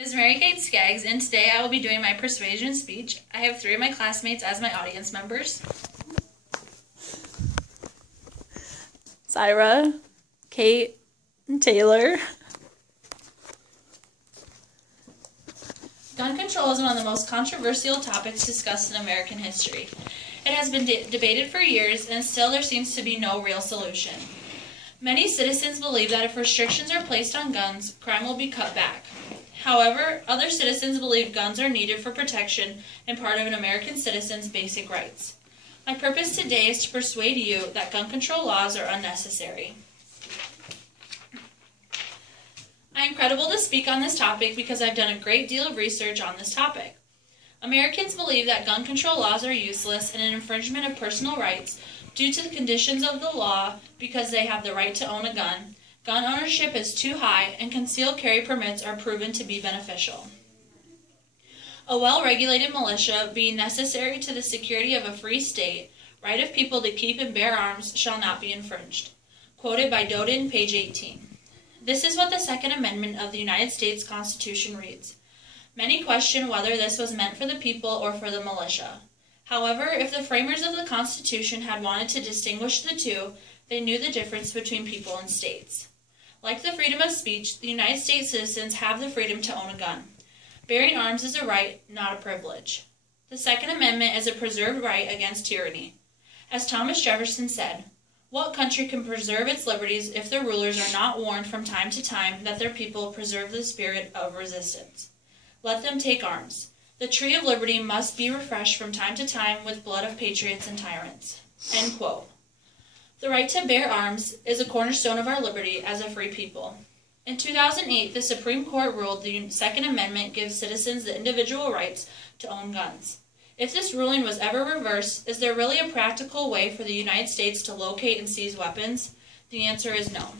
My name is Mary Kate Skaggs, and today I will be doing my persuasion speech. I have 3 of my classmates as my audience members. Syra, Kate, and Taylor. Gun control is one of the most controversial topics discussed in American history. It has been debated for years, and still there seems to be no real solution. Many citizens believe that if restrictions are placed on guns, crime will be cut back. However, other citizens believe guns are needed for protection and part of an American citizen's basic rights. My purpose today is to persuade you that gun control laws are unnecessary. I am credible to speak on this topic because I've done a great deal of research on this topic. Americans believe that gun control laws are useless and an infringement of personal rights due to the conditions of the law because they have the right to own a gun. Gun ownership is too high, and concealed carry permits are proven to be beneficial. A well-regulated militia, being necessary to the security of a free state, right of people to keep and bear arms shall not be infringed. Quoted by Doden, page 18. This is what the Second Amendment of the United States Constitution reads. Many question whether this was meant for the people or for the militia. However, if the framers of the Constitution had wanted to distinguish the two, they knew the difference between people and states. Like the freedom of speech, the United States citizens have the freedom to own a gun. Bearing arms is a right, not a privilege. The Second Amendment is a preserved right against tyranny. As Thomas Jefferson said, "What country can preserve its liberties if their rulers are not warned from time to time that their people preserve the spirit of resistance? Let them take arms. The tree of liberty must be refreshed from time to time with blood of patriots and tyrants." End quote. The right to bear arms is a cornerstone of our liberty as a free people. In 2008, the Supreme Court ruled the Second Amendment gives citizens the individual rights to own guns. If this ruling was ever reversed, is there really a practical way for the United States to locate and seize weapons? The answer is no.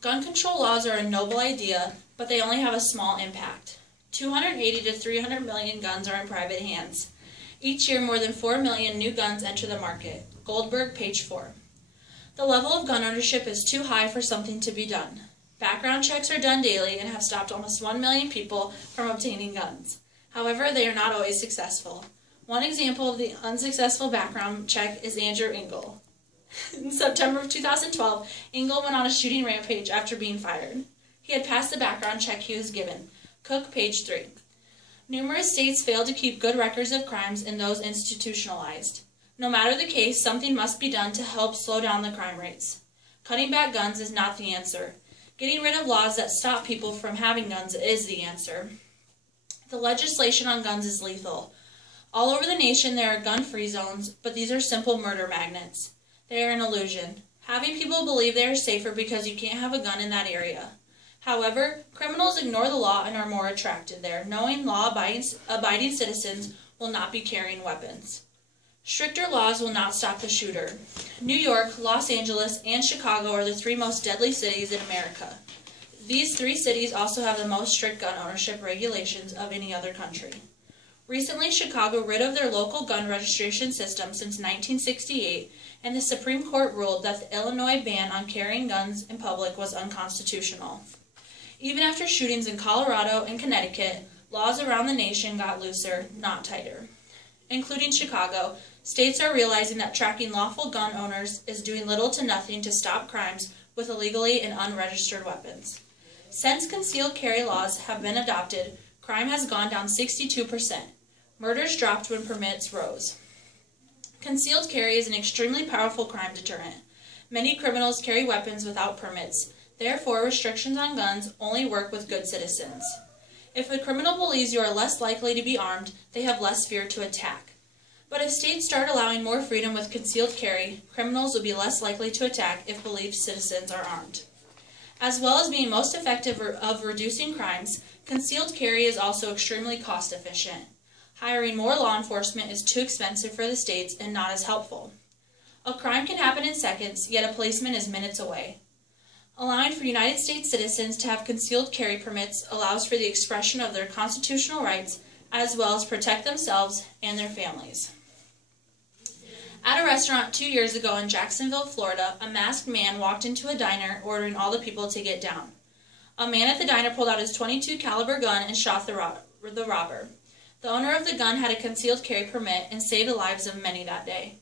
Gun control laws are a noble idea, but they only have a small impact. 280 to 300 million guns are in private hands. Each year, more than 4 million new guns enter the market. Goldberg, page 4. The level of gun ownership is too high for something to be done. Background checks are done daily and have stopped almost 1 million people from obtaining guns. However, they are not always successful. One example of the unsuccessful background check is Andrew Engel. In September of 2012, Engel went on a shooting rampage after being fired. He had passed the background check he was given. Cook, page 3. Numerous states fail to keep good records of crimes and those institutionalized. No matter the case, something must be done to help slow down the crime rates. Cutting back guns is not the answer. Getting rid of laws that stop people from having guns is the answer. The legislation on guns is lethal. All over the nation there are gun-free zones, but these are simple murder magnets. They are an illusion. Having people believe they are safer because you can't have a gun in that area. However, criminals ignore the law and are more attracted there, knowing law-abiding citizens will not be carrying weapons. Stricter laws will not stop the shooter. New York, Los Angeles, and Chicago are the 3 most deadly cities in America. These 3 cities also have the most strict gun ownership regulations of any other country. Recently, Chicago rid of their local gun registration system since 1968, and the Supreme Court ruled that the Illinois ban on carrying guns in public was unconstitutional. Even after shootings in Colorado and Connecticut, laws around the nation got looser, not tighter. Including Chicago, states are realizing that tracking lawful gun owners is doing little to nothing to stop crimes with illegally and unregistered weapons. Since concealed carry laws have been adopted, crime has gone down 62%. Murders dropped when permits rose. Concealed carry is an extremely powerful crime deterrent. Many criminals carry weapons without permits. Therefore, restrictions on guns only work with good citizens. If a criminal believes you are less likely to be armed, they have less fear to attack. But if states start allowing more freedom with concealed carry, criminals will be less likely to attack if believed citizens are armed. As well as being most effective of reducing crimes, concealed carry is also extremely cost efficient. Hiring more law enforcement is too expensive for the states and not as helpful. A crime can happen in seconds, yet a policeman is minutes away. Allowing for United States citizens to have concealed carry permits allows for the expression of their constitutional rights as well as protect themselves and their families. At a restaurant 2 years ago in Jacksonville, Florida, a masked man walked into a diner ordering all the people to get down. A man at the diner pulled out his .22 caliber gun and shot the robber. The owner of the gun had a concealed carry permit and saved the lives of many that day.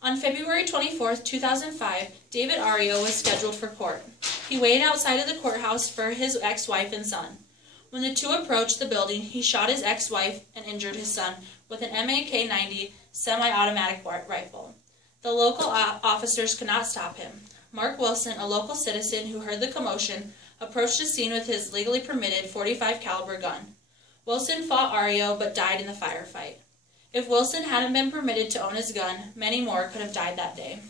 On February 24, 2005, David Ario was scheduled for court. He waited outside of the courthouse for his ex-wife and son. When the two approached the building, he shot his ex-wife and injured his son with an MAK-90 semi-automatic rifle. The local officers could not stop him. Mark Wilson, a local citizen who heard the commotion, approached the scene with his legally permitted .45 caliber gun. Wilson fought Ario but died in the firefight. If Wilson hadn't been permitted to own his gun, many more could have died that day.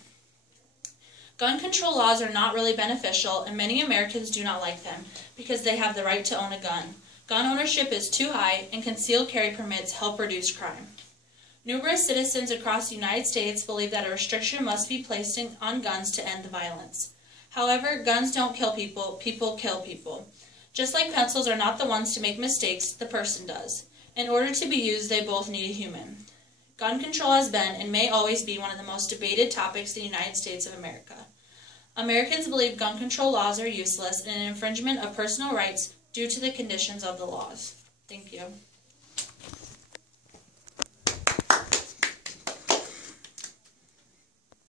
Gun control laws are not really beneficial, and many Americans do not like them because they have the right to own a gun. Gun ownership is too high, and concealed carry permits help reduce crime. Numerous citizens across the United States believe that a restriction must be placed on guns to end the violence. However, guns don't kill people, people kill people. Just like pencils are not the ones to make mistakes, the person does. In order to be used, they both need a human. Gun control has been and may always be one of the most debated topics in the United States of America. Americans believe gun control laws are useless and an infringement of personal rights due to the conditions of the laws. Thank you.